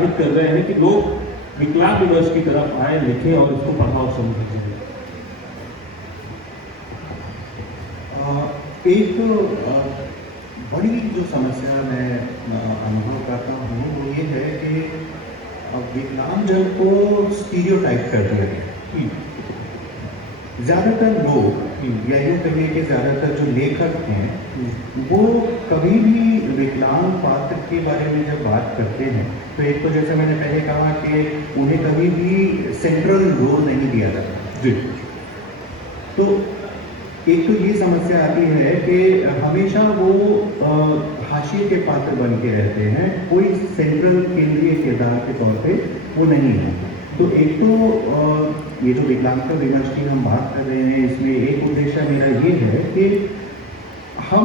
प्रोत्साहित कर रहे हैं कि लोग विकलांग दिवस की तरफ आए, लिखें और इसको पढ़ाओ समझें? एक बड़ी जो समस्या मैं अनुभव करता हूँ वो ये है कि विकलांगजन को स्टीरियोटाइप कर दिया गया। ज़्यादातर लोग या यूँ कहिए कि ज़्यादातर जो लेखक हैं वो कभी भी विकलांग पात्र के बारे में जब बात करते हैं तो एक तो जैसे मैंने पहले कहा कि उन्हें कभी भी सेंट्रल रोल नहीं दिया जाता। जी। तो एक तो ये समस्या आती है कि हमेशा वो हाशिए के पात्र बन के रहते हैं, कोई सेंट्रल केंद्रीय किरदार के तौर पे वो नहीं है। तो एक तो ये जो विकलांगता दिवस की हम बात कर रहे हैं इसमें एक उद्देश्य मेरा ये है कि हम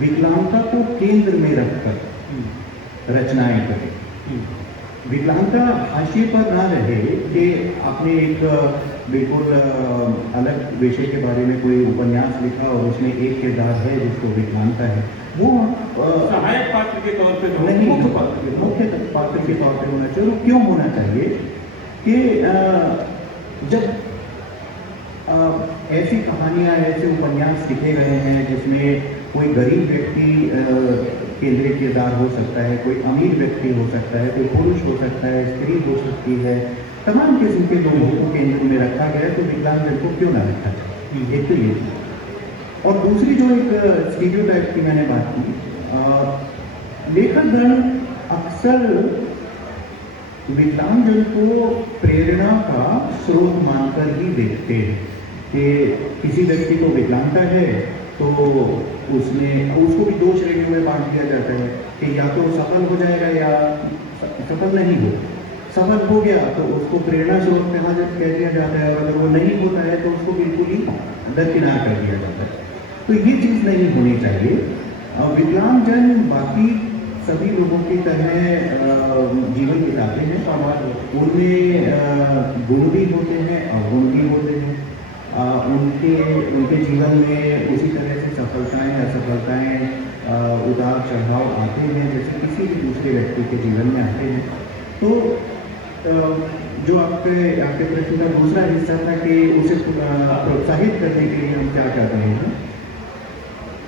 विकलांगता को केंद्र में रखकर रचनाएं करें। विकलांगता हाशिए पर ना रहे कि आपने एक बिल्कुल अलग विषय के बारे में कोई उपन्यास लिखा और उसमें एक किरदार है जिसको विकलांगता है, वो सहायक पात्र के तौर पे नहीं, मुख्य पात्र के तौर पे होना चाहिए। वो क्यों होना चाहिए कि जब ऐसी कहानियाँ, ऐसे उपन्यास लिखे गए हैं जिसमें कोई गरीब व्यक्ति केंद्रीय किरदार हो सकता है, कोई अमीर व्यक्ति हो सकता है, कोई पुरुष हो सकता है, स्त्री हो सकती है, तमाम किस्म के लोगों को केंद्र में रखा गया, तो विकलांगजन को क्यों ना रखा जाए? एक तो ये। और दूसरी जो एक स्टीरियोटाइप की मैंने बात की, लेखकगण अक्सर विकलांगजन को प्रेरणा का स्रोत मानकर ही देखते हैं कि किसी व्यक्ति को विकलांगता है तो उसको भी दो श्रेणियों में बांट दिया जाता है कि या तो सफल हो जाएगा या सफल नहीं हो। सफल हो गया तो उसको प्रेरणा स्रोत कह दिया जाता है, और अगर वो नहीं होता है तो उसको बिल्कुल ही दरकिनार कर दिया जाता है। तो ये चीज़ नहीं होनी चाहिए। विकलांगजन बाकी सभी लोगों की तरह जीवन बिताते हैं, उनमें गुण भी होते हैं, अवगुण भी होते हैं। उनके जीवन में उसी तरह से सफलताएं असफलताएं, उतार चढ़ाव आते हैं जैसे किसी भी दूसरे व्यक्ति के जीवन में आते हैं। तो जो आपके प्रश्न का दूसरा हिस्सा था कि उसे प्रोत्साहित करने के लिए हम क्या कर रहे हैं,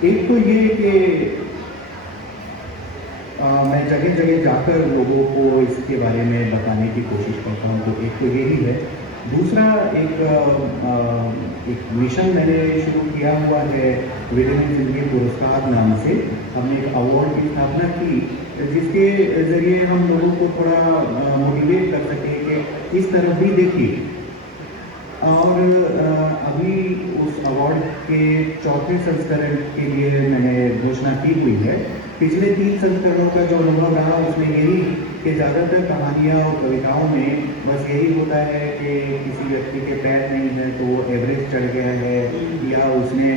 एक तो ये कि मैं जगह जगह जाकर लोगों को इसके बारे में बताने की कोशिश करता हूँ। तो एक तो यही है। दूसरा एक मिशन मैंने शुरू किया हुआ है, विभिन्न जिंदगी पुरस्कार नाम से। हमने एक अवार्ड की स्थापना की जिसके जरिए हम लोगों को थोड़ा मोटिवेट कर सकें कि इस तरफ भी देखिए। और अभी उस अवार्ड के चौथे संस्करण के लिए मैंने घोषणा की हुई है। पिछले 3 संस्करणों का जो अनुभव रहा उसमें यही कि ज़्यादातर कहानियाँ और कविताओं में बस यही होता है कि किसी व्यक्ति के पैर नहीं है तो वो एवरेस्ट चढ़ गया है या उसने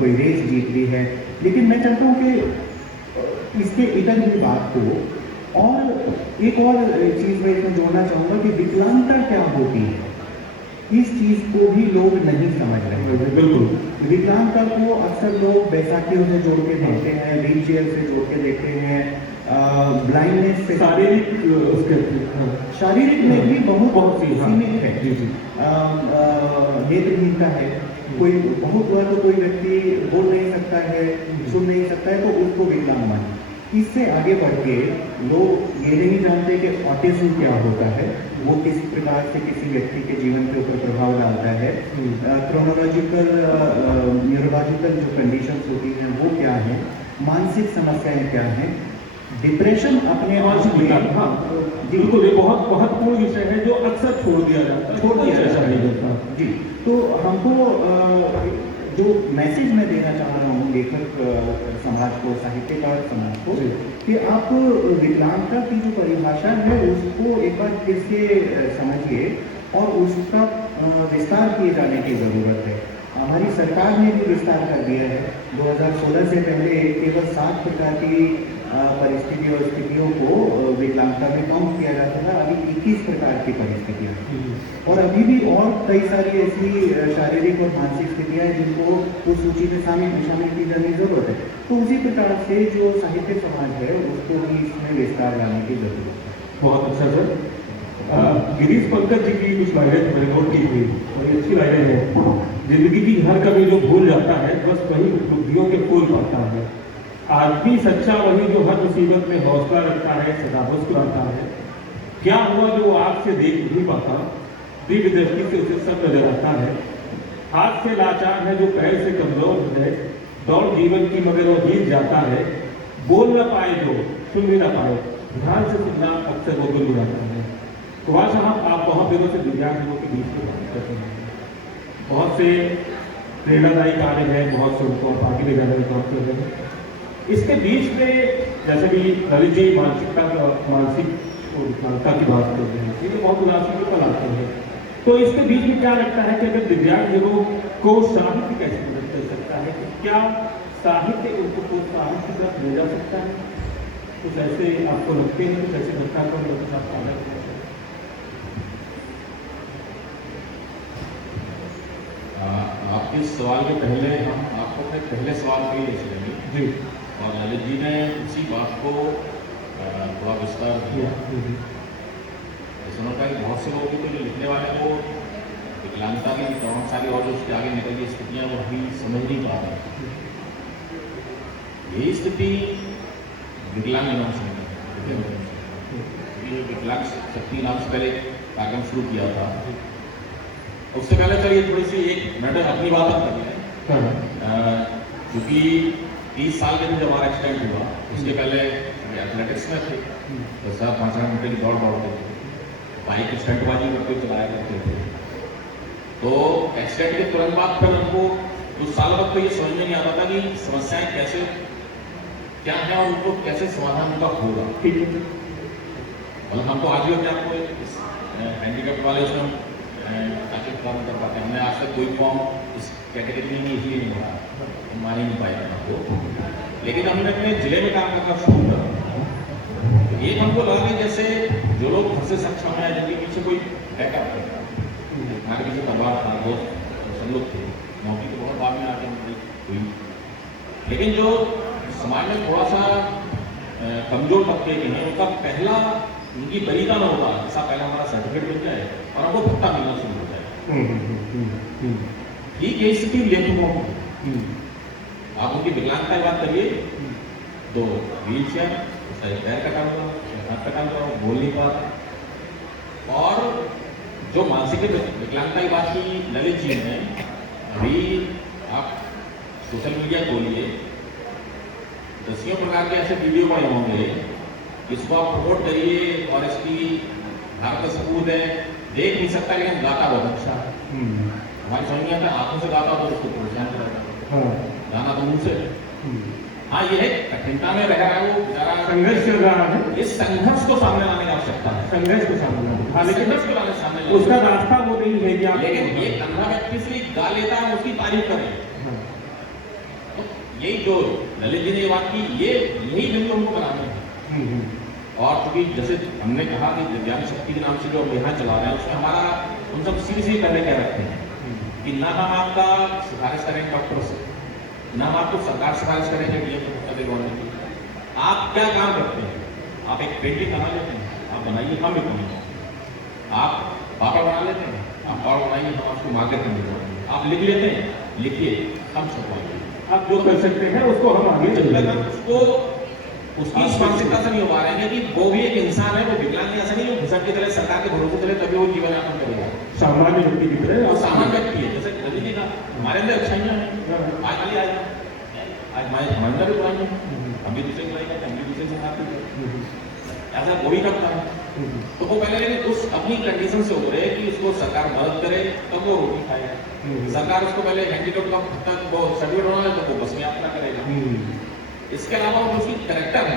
कोई रेस जीत ली है। लेकिन मैं चाहता हूँ कि इसके इतर भी बात हो। और एक और चीज़ मैं इसमें जोड़ना चाहूँगा कि विकलांगता क्या होती है, इस चीज़ को भी लोग नहीं समझ रहे हैं। बिल्कुल। विकलांगता को अक्सर लोग बैसाखियों से जोड़ के देखते हैं, व्हील चेयर से जोड़ के देखते हैं, ब्लाइंडनेस से, शारीरिक में भी बहुत सीमित है। नेत्रहीनता है, कोई बहुत हुआ तो कोई व्यक्ति बोल नहीं सकता है, सुन नहीं सकता है, तो उसको विकलांग माने। इससे आगे बढ़ के लोग ये नहीं जानते कि ऑटिज्म क्या होता है, वो किस प्रकार से किसी व्यक्ति के जीवन के ऊपर प्रभाव डालता है, क्रोनोलॉजिकल न्यूरोलॉजिकल जो कंडीशंस होती हैं वो क्या है, मानसिक समस्याएं क्या हैं, डिप्रेशन अपने आप में। हाँ बिल्कुल, ये बहुत महत्वपूर्ण विषय है जो अक्सर छोड़ दिया जाता है। जी, तो हमको जो मैसेज मैं देना चाह रहा हूँ लेखक समाज को, साहित्यकार समाज को, कि आप विकलांगता की जो परिभाषा है उसको एक बार फिर से समझिए और उसका विस्तार किए जाने की ज़रूरत है। हमारी सरकार ने भी विस्तार कर दिया है। 2016 से पहले केवल 7 प्रकार की परिस्थितियों और स्थितियों को विकलांगता में काउंट किया जाता था, अभी 21 प्रकार की परिस्थितियाँ हैं। और अभी भी और कई सारी ऐसी शारीरिक और मानसिक स्थितियाँ हैं जिनको उस सूची में शामिल की जाने की जरूरत है। तो उसी प्रकार से जो साहित्य समाज है उसको भी इसमें विस्तार लाने की जरूरत है। बहुत अच्छा सर। गिरीश पंकज जी की कुछ लाइनें मैंने नोट की हुई, बड़ी अच्छी लाइनें हैं। जिंदगी की हर कभी जो भूल जाता है, बस वही उपलब्धियों के फूल पाता है। आदमी सच्चा वही जो हर मुसीबत में हौसला रखता है, सदा मुस्कुराता है। क्या हुआ जो वो आँख से देख नहीं पाता, दिव्य दृष्टि से उसे सब नजर आता है। हाथ से लाचार है जो पैर से कमजोर है, दौड़ जीवन की मगर वो जीत जाता है। बोल ना पाए जो सुन भी ना पाए, ध्यान से सुनना अक्सर वो गुल जाता है। कुमार साहब, आप बहुत दिनों से दिव्यांग लोगों के बीच में बात कर रहे हैं, बहुत से प्रेरणादायी कार्य हैं, बहुत से उनको आप आगे ले जाने में काम कर रहे हैं। इसके बीच में जैसे भी ललित जी मानसिक विकलांगता की बात कर रहे हैं, ये बहुत उदासी के पल आते हैं, तो इसके बीच में क्या लगता है कि अगर दिव्यांग लोगों को साहित्य कैसे मदद कर सकता है, कि क्या साहित्य उनको प्रोत्साहन की तरफ ले जा सकता है? कुछ ऐसे आपको लगते हैं, कुछ ऐसे घटनाक्रम लोगों के साथ साझा करते हैं? आपके सवाल के पहले हम आपको अपने पहले सवाल के लिए चलेंगे जी। और ललित जी ने उसी बात को थोड़ा विस्तार किया। जैसे उन्होंने कहा कि बहुत से लोग तो जो लिखने वाले को विकलांगता की तमाम सारी और जो उसके आगे निकल की स्थितियाँ वो अभी समझ नहीं पा रहे। यही स्थिति विकलांग नाम से विकलांग शक्ति नाम से पहले कार्यक्रम शुरू किया था। उससे पहले चलिए थोड़ी सी एक मिनट अपनी बात हम कर लें, क्योंकि 30 साल के लिए जब हमारा एक्सीडेंट हुआ, उसके पहले एथलेटिक्स में थे, तो 7-5 घंटे की दौड़ दौड़ते थे, बाइक स्टंटबाजी करके चलाया करते थे। तो एक्सीडेंट के तुरंत बाद फिर हमको कुछ साल तक तो ये समझ में नहीं आता था कि समस्याएं कैसे क्या है और उनको कैसे समाधान उनका होगा। मतलब हमको आज भी अपने आपको हैंडीकैप वाले उसमें ताकि फॉर्म कर पाते हैं। हमने आज तक कोई फॉर्म इस कैटेगरी में इसलिए नहीं भरा, हम मान ही नहीं पाए आपको। लेकिन हमने अपने जिले में काम करना शुरू करा, तो एक हमको लगा कि जैसे जो लोग घर से सक्षम है, जिनके पीछे कोई बैकअप है, हमारे पीछे परिवार था, दोस्त सब लोग थे, नौकरी तो बहुत बाद में आके हुई, लेकिन जो समाज में थोड़ा सा कमजोर तबके के हैं, उनका पहला उनकी बलिदान होगा, ऐसा पहला हमारा सर्टिफिकेट मिल जाए और हमको भत्ता मिलना शुरू हो जाए। ठीक है, स्थिति लेखकों की आप उनकी विकलांगता की बात करिए, तो व्हील चेयर, पैर का काम करो, हाथ का काम करो, बोल नहीं पाता। और जो मानसिक विकलांगता की बात की ललित जी ने, अभी आप सोशल मीडिया खोलिए, दसियों प्रकार के ऐसे वीडियो बने होंगे, इसको आप प्रमोट करिए और इसकी भारत सबूत है, देख नहीं सकता लेकिन गाता बहुत अच्छा है। हमारी समझ में आता है, आंखों से गाता तो उसको परेशान करता, गाना तो मुंह से। हाँ, ये है कठिनता में रह रहा है, वो बेचारा संघर्ष चल रहा है, इस संघर्ष को सामने लाने की आवश्यकता है, संघर्ष को सामने लाने। हाँ, लेकिन संघर्ष को लाने सामने उसका रास्ता वो नहीं है कि आप, लेकिन ये अंधा व्यक्ति इसलिए गा लेता है, उसकी तारीफ करें। यही जो ललित जी ने ये बात की, ये यही बिंदु हमको बनाना है। और क्योंकि जैसे हमने कहा कि दिव्यांग शक्ति के नाम से जो हम यहाँ चला रहे हैं, उसमें हमारा उन सब सीधे पहले क्या रखते हैं कि ना हम आपका सिफारिश करेंगे डॉक्टर से, ना हम आपको सरकार सिफारिश करेंगे डीएम को। आप क्या काम करते हैं? आप एक पेंटिंग बना लेते हैं, आप बनाइए, हम भी बनाएंगे। आप पापड़ बना लेते हैं, आप पापड़ बनाइए, हम आपको मार्केट में देंगे। आप लिख लेते हैं, लिखिए, हम छपवाएंगे। आप जो कर सकते हैं उसको हम आगे चलेंगे। उसको उसकी इस मानसिकता से नहीं हो पा रहे हैं कि वो भी एक इंसान है, वो विकलांग ऐसा नहीं, वो घुसट की तरह सरकार के भरोसे चले तभी वो जीवन यापन करेगा। सामान्य व्यक्ति की तरह, वो सामान्य व्यक्ति है, जैसे रवि जी का हमारे अंदर अच्छाइयाँ हैं, आज खाली आज हमारे अंदर भी बुराइयाँ हैं, हम भी दूसरे बुराई करते हैं, हम भी दूसरे से खाते हैं, ऐसा वो भी करता है। तो वो पहले लेकिन उस अपनी कंडीशन से उभरे कि उसको सरकार मदद करे तब वो रोटी खाएगा। सरकार उसको पहले हैंडीकैप का भत्ता वो सर्टिफिकेट बना ले तो वो बस में यात्रा करेगा। इसके अलावा जो उसकी कैरेक्टर है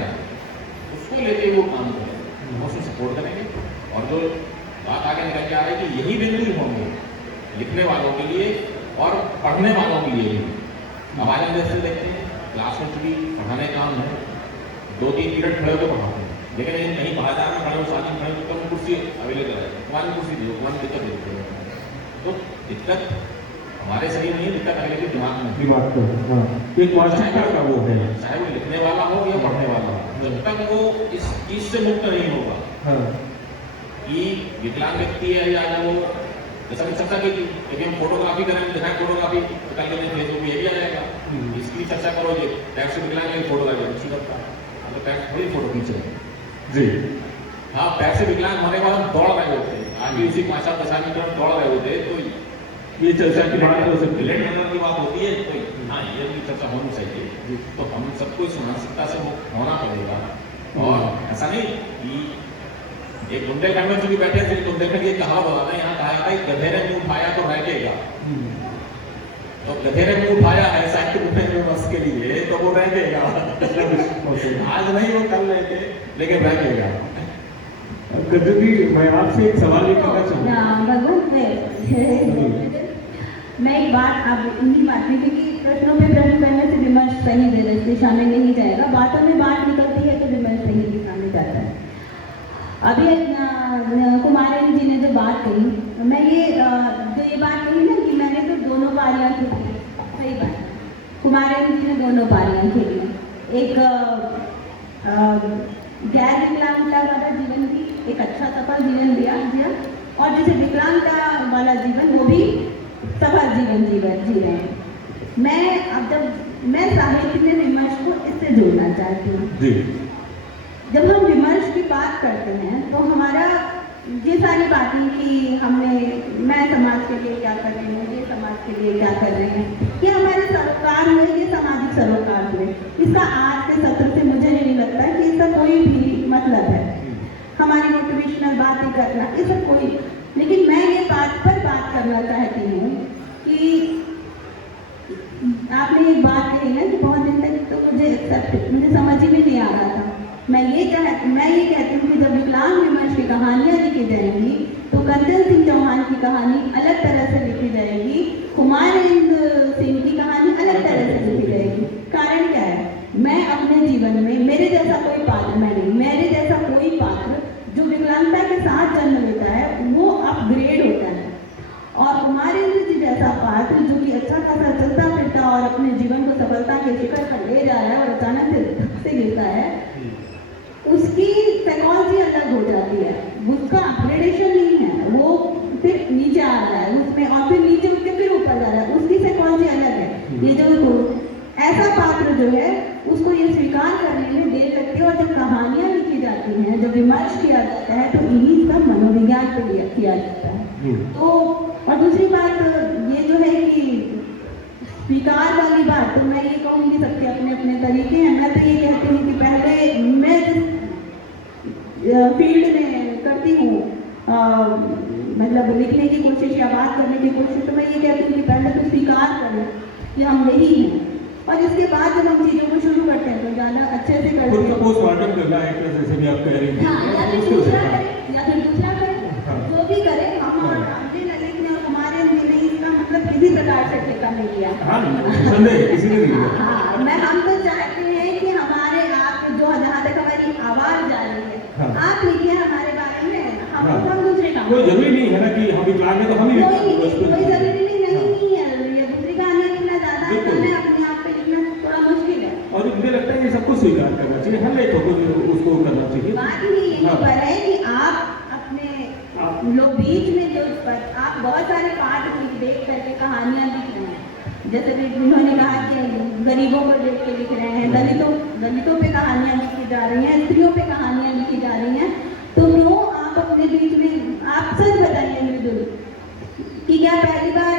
उसको लेके वो काम करेंगे, उसको सपोर्ट करेंगे। और जो बात आगे निकल के आ रही है कि यही बिंदु होंगे लिखने वालों के लिए और पढ़ने वालों के लिए। हमारे अंदर से देखते हैं क्लास में चूंकि पढ़ाने का काम है, 2-3 पीरियड खड़े होकर पढ़ाते हैं, लेकिन कहीं बाजार में खड़े हो, साथ में खड़े हो, तो कुर्सी अवेलेबल है, तुम्हारी कुर्सी दो, तुम्हारी दिक्कत देते हैं। तो दिक्कत हमारे शरीर में, दिक्कत अगले के दिमाग में, दिमाग को, हाँ, एक मानसिकता का वो है, चाहे वो लिखने वाला हो या पढ़ने वाला हो, जब तक वो इस चीज से मुक्त नहीं होगा हाँ कि विकलांग व्यक्ति है या वो, जैसा कि चर्चा की थी कि हम फोटोग्राफी करेंगे, दिखाएं फोटोग्राफी कल के दिन फेसबुक पे ये आ जाएगा, इसकी चर्चा करोगे टैक्स से विकलांग की फोटोग्राफी अच्छी करता है, मतलब टैक्स थोड़ी फोटो खींचे जी हाँ, पैर से विकलांग होने के बाद हम दौड़ रहे होते हैं, आगे उसी 5-7 मीटर दौड़ रहे होते हैं, तो ये चर्चा की बात हो सकती है। लेट रनर की बात होती है, तो हाँ ये भी चर्चा होनी चाहिए। तो हम सबको इस मानसिकता से मुक्त होना पड़ेगा, और ऐसा नहीं कि एक बुंदेलखंड में जो भी बैठे थे, बुंदेलखंड ये कहावत होता है, यहाँ कहा जाता है गधे ने मुंह उठाया तो रहेगा, तो गधे ने मुंह उठाया है साहित्य में बस के लिए, तो वो रहेगा आज नहीं वो कल लेके, लेकिन रहेगा। गद्दू जी, मैं आपसे एक सवाल ये करना चाहूँगा। मैं एक बात आप इन्हीं बात में, क्योंकि प्रश्नों पे प्रश्न करने से विमर्श सही दिशा में नहीं जाएगा, बातों में बात निकलती है तो विमर्श सही दिशा में जाता है। अभी कुमारेन जी ने जो बात कही, मैं ये जो ये बात कही ना कि मैंने तो दोनों पारियां खेली, सही बात है, कुमारेन जी ने दोनों पारियां खेली, एक गैर विकलांगता वाला जीवन भी एक अच्छा सफल जीवन दिया, और जिसे विकलांगता वाला जीवन वो भी सफल जीवन जी रहे हैं। मैं साहित्य में विमर्श को इससे जोड़ना चाहती हूँ। जब हम विमर्श की बात करते हैं तो हमारा ये सारी बातें कि मैं समाज के लिए क्या कर रही हूँ, ये समाज के लिए क्या कर रहे हैं, ये हमारे सरोकार में, ये सामाजिक सरोकार में, इसका आज के सत्र से मुझे नहीं लगता कि इसका कोई भी मतलब है। हमारी मोटिवेशनल बातें करना इसका कोई, लेकिन मैं ये बात करना चाहती हूँ कि आपने एक बात कही ना कि बहुत दिन तक तो मुझे समझ ही में नहीं आ रहा था। मैं ये कहती हूँ कि जब विकलांग विमर्श की कहानियाँ लिखी जाएंगी तो कंचन सिंह चौहान की कहानी अलग तरह से लिखी जाएगी, कुमारेन सिंह की कहानी अलग तरह से लिखी जाएगी। कारण क्या है, मैं अपने जीवन में मेरे जैसा कोई पात्र जो विकलांगता के साथ जन्म लेता है वो अपग्रेड होता है, और कुमारेन जी जैसा पात्र जो कि अच्छा खासा चलता फिरता और अपने जीवन को सफलता के शिखर पर ले जा रहा है और अचानक से गिरता है, उसकी साइकोलॉजी अलग हो जाती है, उसका अपग्रेडेशन नहीं है, वो फिर नीचे आ रहा है उसमें, और फिर नीचे उठ के फिर ऊपर जा रहा है, उसकी साइकोलॉजी अलग है। ये जो ऐसा पात्र जो है उसको ये स्वीकार करने में देर लगती है, और जब कहानियां लिखी जाती हैं, जब विमर्श किया जाता है, तो इन्हीं सब मनोविज्ञान पे किया जाता है। तो और दूसरी बात ये जो है कि स्वीकार वाली बात, तो मैं ये कहूँगी सबके अपने अपने तरीके हैं। मैं तो ये कहती हूँ कि पहले मैं जिस फील्ड में करती हूँ मतलब लिखने की कोशिश या बात करने की कोशिश, तो मैं ये कहती हूँ कि पहले तो स्वीकार करें कि हम यही हैं, और इसके बाद जब हम चीज़ों को शुरू करते हैं तो ज़्यादा अच्छे से करते हैं। पोस्टमार्टम करना है, जैसे भी आप कह रही हैं। हाँ, या फिर दूसरा करें, जो भी करें, हम और हमने ललित ने और कुमारेन जी ने इसका मतलब किसी प्रकार से ठेका नहीं लिया। हम तो चाहते हैं कि हमारे आप जो जहाँ तक हमारी आवाज़ जा रही है, आप लिखिए हमारे बारे में, हम दूसरे काम, कोई जरूरी नहीं है ना कि हम विकलांग हैं तो हम ही कोई जरूरी नहीं है, ये दूसरी कहानियाँ लिखना ज़्यादा आसान है, अपने आप पे लिखना थोड़ा मुश्किल है। और मुझे लगता है ये सबको स्वीकार करना चाहिए, हर लेखक को उसको करना चाहिए। बात ही यही पर है कि आप अपने लोग बीच में जो आप बहुत सारे पाठ देख करके कहानियाँ लिख रहे हैं, जैसे कि उन्होंने कहा कि गरीबों को देख के लिख रहे हैं, दलितों पे कहानियाँ लिखी जा रही हैं, स्त्रियों पे कहानियाँ लिखी जा रही हैं, तो क्यों आप अपने बीच में, आप सच बताइए मृदुल कि क्या पहली बार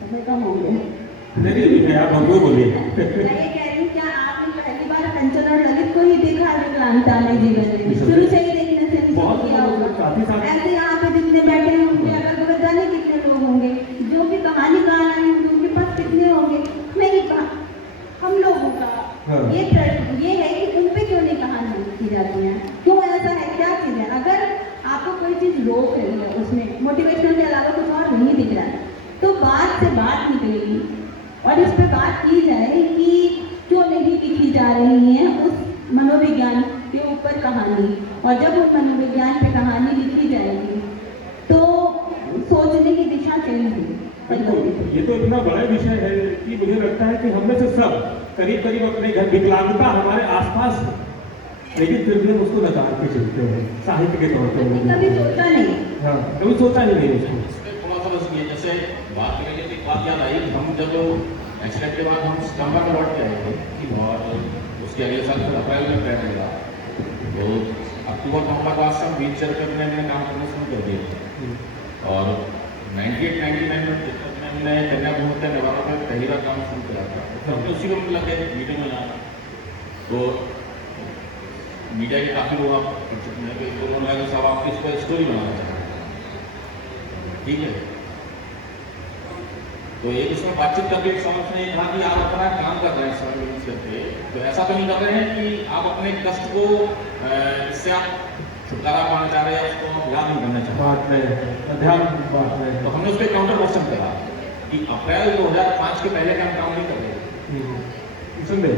समय कम हो गया? नहीं, आप हमको बोलिए। मैं ये कह रही हूँ, क्या आपने पहली बार कंचन और ललित को ही देखा विकलांगता में जीवन में? शुरू से ही देखने से किया होगा। ऐसे यहाँ पे जितने बैठे होंगे, अगर बगल जाने कितने लोग होंगे, जो भी कहानी गा रहे होंगे, उनके पास कितने होंगे? नहीं, हम लोगों का ये प्रश्न ये है कि उन पे क्यों नहीं कहानियाँ लिखी जाती हैं? क्यों ऐसा है? क्या चीज़ है? अगर आपको कोई चीज़ रोक रही है, उसमें मोटिवेशनल के अलावा कुछ और नहीं दिख रहा है, तो बात से बात निकलेगी और इस पर बात की जाए कि क्यों नहीं लिखी जा रही है उस मनोविज्ञान के ऊपर कहानी, और जब उस मनोविज्ञान पे कहानी लिखी जाएगी तो सोचने की दिशा चेंज होगी। ये तो इतना बड़ा विषय है कि मुझे लगता है कि हम में से सब करीब करीब अपने घर, विकलांगता हमारे आसपास है, लेकिन फिर भी हम उसको नकार के चलते हैं साहित्य के तौर पर। कभी सोचा नहीं। हाँ, कभी सोचा ही नहीं उसको। इसमें थोड़ा सा बस ये जैसे बात करेंगे तो एक बात याद आई, हम जब एक्सीडेंट के बाद हम सितंबर में लौट के आए थे और उसके अगले साल फिर अप्रैल में पैर मिला, तो अक्टूबर नवंबर बाद से हम बीच चल करने में काम करना शुरू कर दिए थे। और 98-99 में जब हमने कन्याकुमारी के नेवारा में पहली बार काम शुरू किया था, तो हमने उसी को लगे मीटिंग में जाना, तो मीडिया के काफ़ी लोग आप परिचित हैं कि उन्होंने लगा साहब आप इस पर स्टोरी बनाना चाहते हैं, ठीक है। तो एक उसमें बातचीत करके एक समझ ने कहा कि आप अपना काम कर रहे हैं समय करके, तो ऐसा तो नहीं कर रहे हैं कि आप अपने कष्ट को इससे आप छुटकारा पाना चाह रहे हैं, उसको आप याद नहीं करना चाहते। बात है ध्यान बात है। तो हमने उस पर काउंटर क्वेश्चन करा कि अप्रैल 2005 के पहले का हम काम नहीं कर रहे, सुन ले।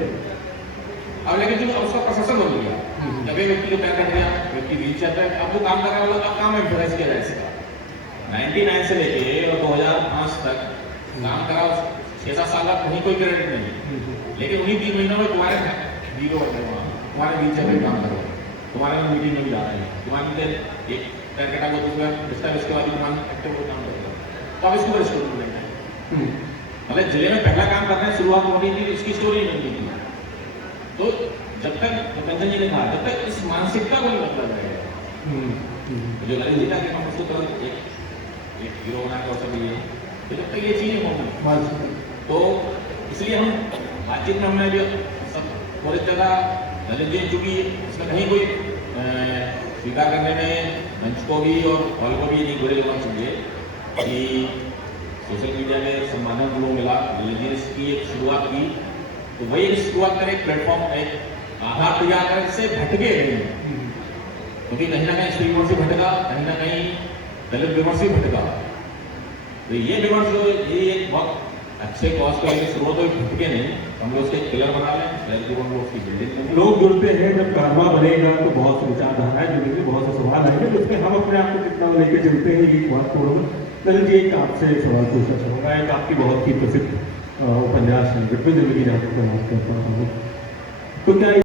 अब लेकिन जो उसका प्रशासन बन गया, जब एक व्यक्ति को पैर कट गया, व्यक्ति व्हील चेयर पे, अब वो काम कर रहा है, अब काम एम्फोराइज किया जाए इसका। 99 से लेके और 2005 तक काम करा, 6-7 साल का कहीं कोई क्रेडिट नहीं, लेकिन उन्हीं 3 महीनों में तुम्हारे जीरो बन गए, वहाँ तुम्हारे व्हील चेयर पे काम करो, तुम्हारे में मीटिंग में भी जाते हैं, तुम्हारे एक पैर कटा को दूसरा इसके बाद तुम्हारा एक्टिव काम करेगा, तो अब इसके ऊपर स्टोरी बोलेंगे। मतलब जिले में पहला काम करना है, शुरुआत हो रही थी, इसकी स्टोरी नहीं बनती थी। तो जब तक कंचन जी ने कहा, जब तक इस मानसिकता को नहीं बदला जाएगा, जो ललित जी का कि हम उसको तुरंत एक हीरो बना के सब ये, तो जब तक ये चीजें होंगी, तो इसलिए हम बातचीत में हमने जो सब थोड़ी जगह ललित जी, चूंकि इसमें कहीं कोई स्वीकार करने में मंच को भी और हॉल को भी नहीं बुरे होना चाहिए कि सोशल मीडिया में सम्मानित लोग मिला, ललित जी ने इसकी एक शुरुआत की, तो वही एक शुरुआत करें, एक प्लेटफॉर्म, एक आधार तैयार कर, इससे भटके नहीं, क्योंकि कहीं ना कहीं स्त्री विमर्श भटका, कहीं ना कहीं दलित विमर्श भटका, तो ये विमर्श जो ये एक बहुत अच्छे कॉज को लेकर शुरू तो भटके नहीं, हम लोग उसके पिलर बना लें, उसकी बिल्डिंग। लोग जुड़ते हैं, जब कारवा बनेगा तो बहुत से विचारधाराएं जुड़ेंगी, बहुत से सवाल आएंगे, तो उसमें हम अपने आप को कितना लेके चलते हैं, ये बात थोड़ा ललित जी एक आपसे सवाल पूछना चाहूँगा। एक आपकी बहुत ही प्रसिद्ध उपन्यास है विट्रो जिंदगी, जहाँ पर बात करता हूँ, तो क्या